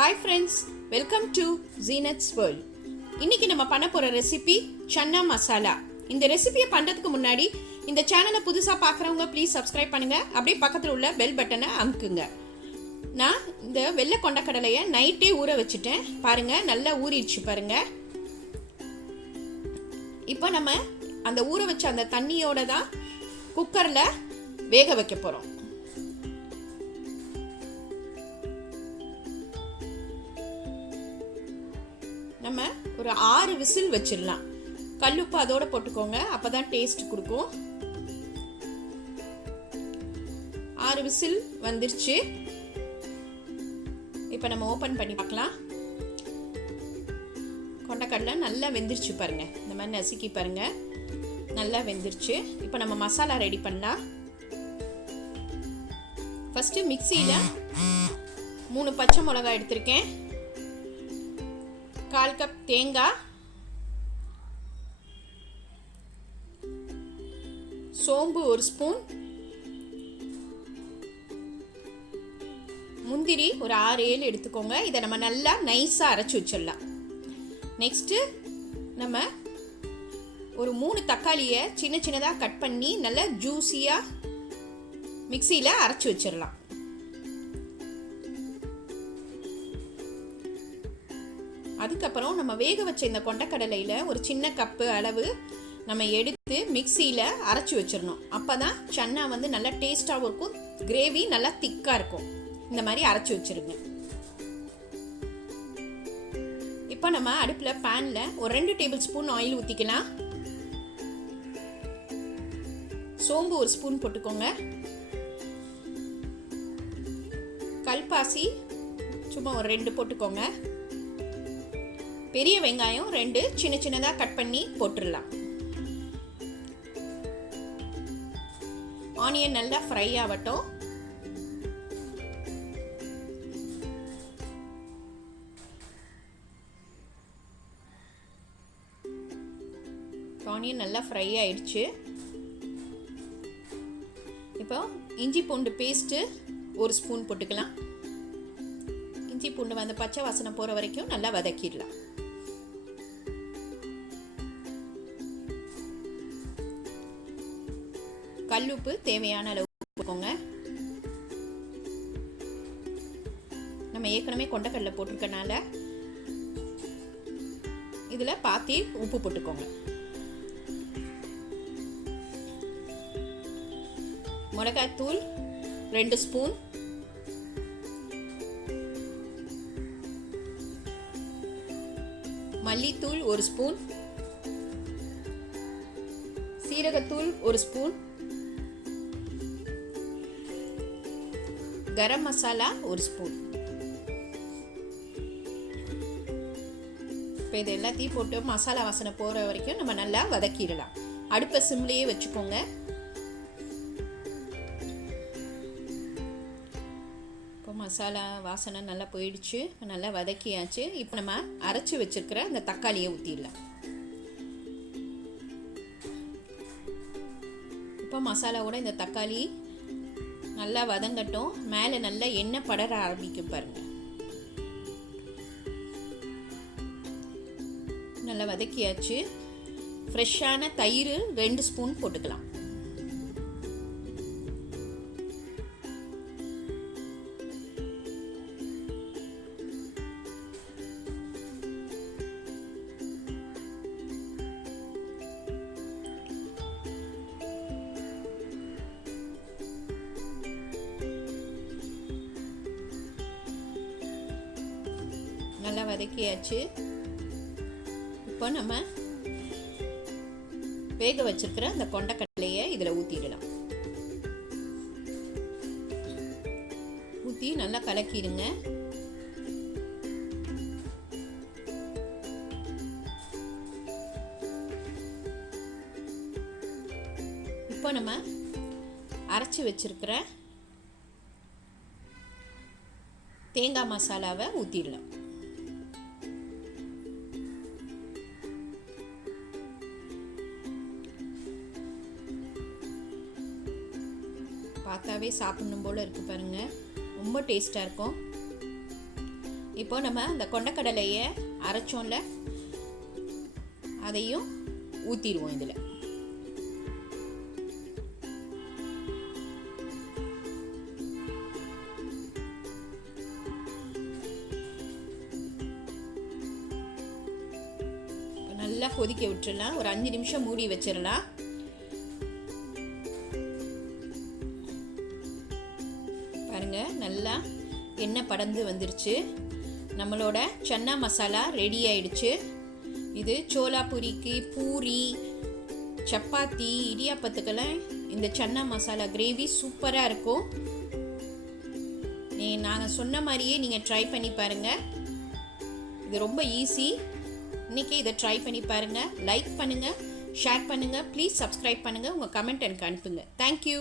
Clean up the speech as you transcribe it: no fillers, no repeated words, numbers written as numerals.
Hi friends, welcome to Zeenath's world. இன்னைக்கு நம்ம பண்ண போற ரெசிபி சன்னா மசாலா. இந்த ரெசிபியை பண்றதுக்கு முன்னாடி இந்த சேனலை புதுசா பார்க்குறவங்க ப்ளீஸ் சப்ஸ்கிரைப் பண்ணுங்க. அப்படியே பக்கத்தில் உள்ள பெல் பட்டனை அமுக்குங்க. நான் இந்த வெள்ளை கொண்டக்கடலையை நைட்டே ஊற வச்சுட்டேன். பாருங்க, நல்லா ஊறிடுச்சு பாருங்க. இப்போ நம்ம அந்த ஊற வச்ச அந்த தண்ணியோட தான் குக்கரில் வேக வைக்க போகிறோம். நம்ம ஒரு 6 விசில் வச்சிடலாம். கல்லுப்பு அதோட போட்டுக்கோங்க, அப்பதான் டேஸ்ட் கொடுக்கும். 6 விசில் வந்துருச்சு. இப்போ நம்ம ஓப்பன் பண்ணி பார்க்கலாம். கொண்டக்கடலை நல்லா வெந்துருச்சு பாருங்க. இந்த மாதிரி நசுக்கி பாருங்க, நல்லா வெந்துருச்சு. இப்போ நம்ம மசாலா ரெடி பண்ணலாம். ஃபர்ஸ்ட் மிக்சியில 3 பச்சை மிளகாய் எடுத்திருக்கேன், 1/4 கப் தேங்காய், சோம்பு 1 ஸ்பூன், முந்திரி ஒரு 6-7 எடுத்துக்கோங்க. இதை நம்ம நல்லா நைஸாக அரைச்சி வச்சிடலாம். நெக்ஸ்ட்டு நம்ம ஒரு 3 தக்காளியை சின்ன சின்னதாக கட் பண்ணி நல்லா ஜூஸியாக மிக்சியில் அரைச்சி வச்சிடலாம். அதுக்கப்புறம் நம்ம வேக வச்ச இந்த கொண்டக்கடலையில் ஒரு சின்ன கப்பு அளவு நம்ம எடுத்து மிக்சியில் அரைச்சி வச்சிடணும். அப்போ தான் சன்னா வந்து நல்லா டேஸ்ட்டாகவும் இருக்கும், கிரேவி நல்லா திக்காக இருக்கும். இந்த மாதிரி அரைச்சி வச்சிருங்க. இப்போ நம்ம அடுப்பில் பேனில் ஒரு 2 டேபிள் ஸ்பூன் ஆயில் ஊற்றிக்கலாம். சோம்பு 1 ஸ்பூன் போட்டுக்கோங்க. கல்பாசி சும்மா ஒரு 2 போட்டுக்கோங்க. பெரிய வெங்காயம் 2 சின்ன சின்னதாக கட் பண்ணி போட்டுடலாம். ஆனியன் நல்லா ஃப்ரை ஆகட்டும். ஆனியன் நல்லா ஃப்ரை ஆயிடுச்சு. இப்போ இஞ்சி பூண்டு பேஸ்ட்டு 1 ஸ்பூன் போட்டுக்கலாம். இஞ்சி பூண்டு வந்து பச்சை வாசனை போகிற வரைக்கும் நல்லா வதக்கிடலாம். கல்லுப்பு தேவையான அளவு போட்டுக்கோங்க. நம்ம ஏற்கனவே கொண்டக்கடலை போட்டிருக்கனால இதில் பாத்தி உப்பு போட்டுக்கோங்க. மிளகாய்த்தூள் 2 ஸ்பூன், மல்லித்தூள் 1 ஸ்பூன், சீரகத்தூள் 1 ஸ்பூன், கரம் மசாலா 1 ஸ்பூன். இப்போ இது எல்லாத்தையும் போட்டு மசாலா வாசனை போகிற வரைக்கும் நம்ம நல்லா வதக்கிடலாம். அடுப்பை சிம்லேயே வச்சுக்கோங்க. இப்போ மசாலா வாசனை நல்லா போயிடுச்சு, நல்லா வதக்கியாச்சு. இப்போ நம்ம அரைச்சி வச்சிருக்கிற அந்த தக்காளியை ஊற்றிடலாம். இப்போ மசாலாவோட இந்த தக்காளி நல்லா வதங்கட்டும். மேலே நல்லா எண்ணெய் படர ஆரம்பிக்கும் பாருங்க. நல்லா வதக்கியாச்சு. ஃப்ரெஷ்ஷான தயிர் 2 ஸ்பூன் போட்டுக்கலாம். நல்லா வதக்கியாச்சு. இப்போ நம்ம வேக வச்சிருக்கிற அந்த கொண்டக்கடலையை இதில் ஊற்றிடலாம். ஊற்றி நல்லா கலக்கிடுங்க. இப்போ நம்ம அரைச்சி வச்சிருக்கிற தேங்காய் மசாலாவை ஊற்றிடலாம். பார்த்தாவே சாப்பிடணும் போல் இருக்குது பாருங்கள். ரொம்ப டேஸ்ட்டாக இருக்கும். இப்போ நம்ம அந்த கொண்டக்கடலையை அரைச்சோம்ல அதையும் ஊற்றிடுவோம் இதில். நல்லா கொதிக்க விட்டுடலாம். ஒரு 5 நிமிஷம் மூடி வச்சிடலாம். பாருங்க, நல்லா எண்ணெய் படர்ந்து வந்துருச்சு. நம்மளோட சன்னா மசாலா ரெடி ஆயிடுச்சு. இது சோலா பூரிக்கு, பூரி, சப்பாத்தி, இடியாப்பத்துக்கெல்லாம் இந்த சன்னா மசாலா கிரேவி சூப்பராக இருக்கும். நாங்கள் சொன்ன மாதிரியே நீங்கள் ட்ரை பண்ணி பாருங்கள். இது ரொம்ப ஈஸி. இன்றைக்கி இதை ட்ரை பண்ணி பாருங்கள். லைக் பண்ணுங்கள், ஷேர் பண்ணுங்கள், ப்ளீஸ் சப்ஸ்கிரைப் பண்ணுங்கள், உங்கள் கமெண்ட் எனக்கு அனுப்புங்க. தேங்க்யூ.